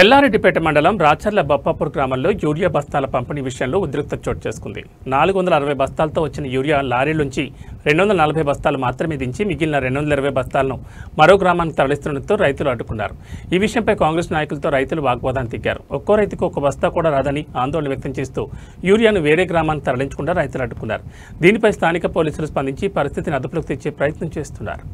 ఎల్లారెడ్డిపేట మండలం రాచర్ల బొప్పాపూర్ గ్రామంలో యూరియా బస్తాల పంపిణీ విషయంలో ఉద్రిక్తత చోటు చేసుకుంది. 460 బస్తాలతో వచ్చిన యూరియా లారీలోంచి 240 బస్తాలు మాత్రమే దించి మిగిలిన 220 బస్తాలను మరో గ్రామానికి తరలిస్తుండటంతో రైతులు అడ్డుకున్నారు. ఈ విషయంపై కాంగ్రెస్ నాయకులతో రైతులు వాగ్వాదానికి దిగారు. ఒక్కో రైతుకు ఒక బస్తా కూడా రాదని ఆందోళన వ్యక్తం చేస్తూ యూరియాను వేరే గ్రామానికి తరలించకుండా రైతులు అడ్డుకున్నారు. దీనిపై స్థానిక పోలీసులు స్పందించి పరిస్థితిని అదుపులోకి తెచ్చే ప్రయత్నం చేస్తున్నారు.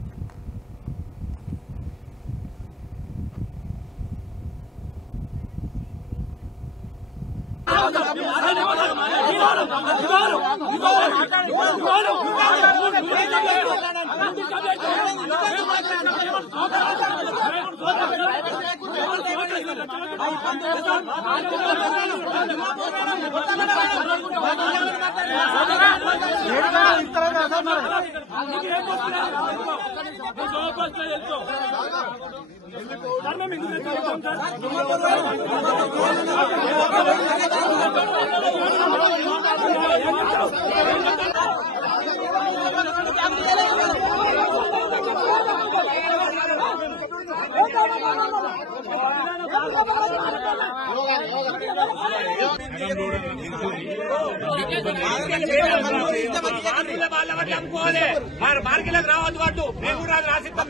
మార్కెట్లకు రావద్దు వాడు మేము కూడా రాసిస్తాం.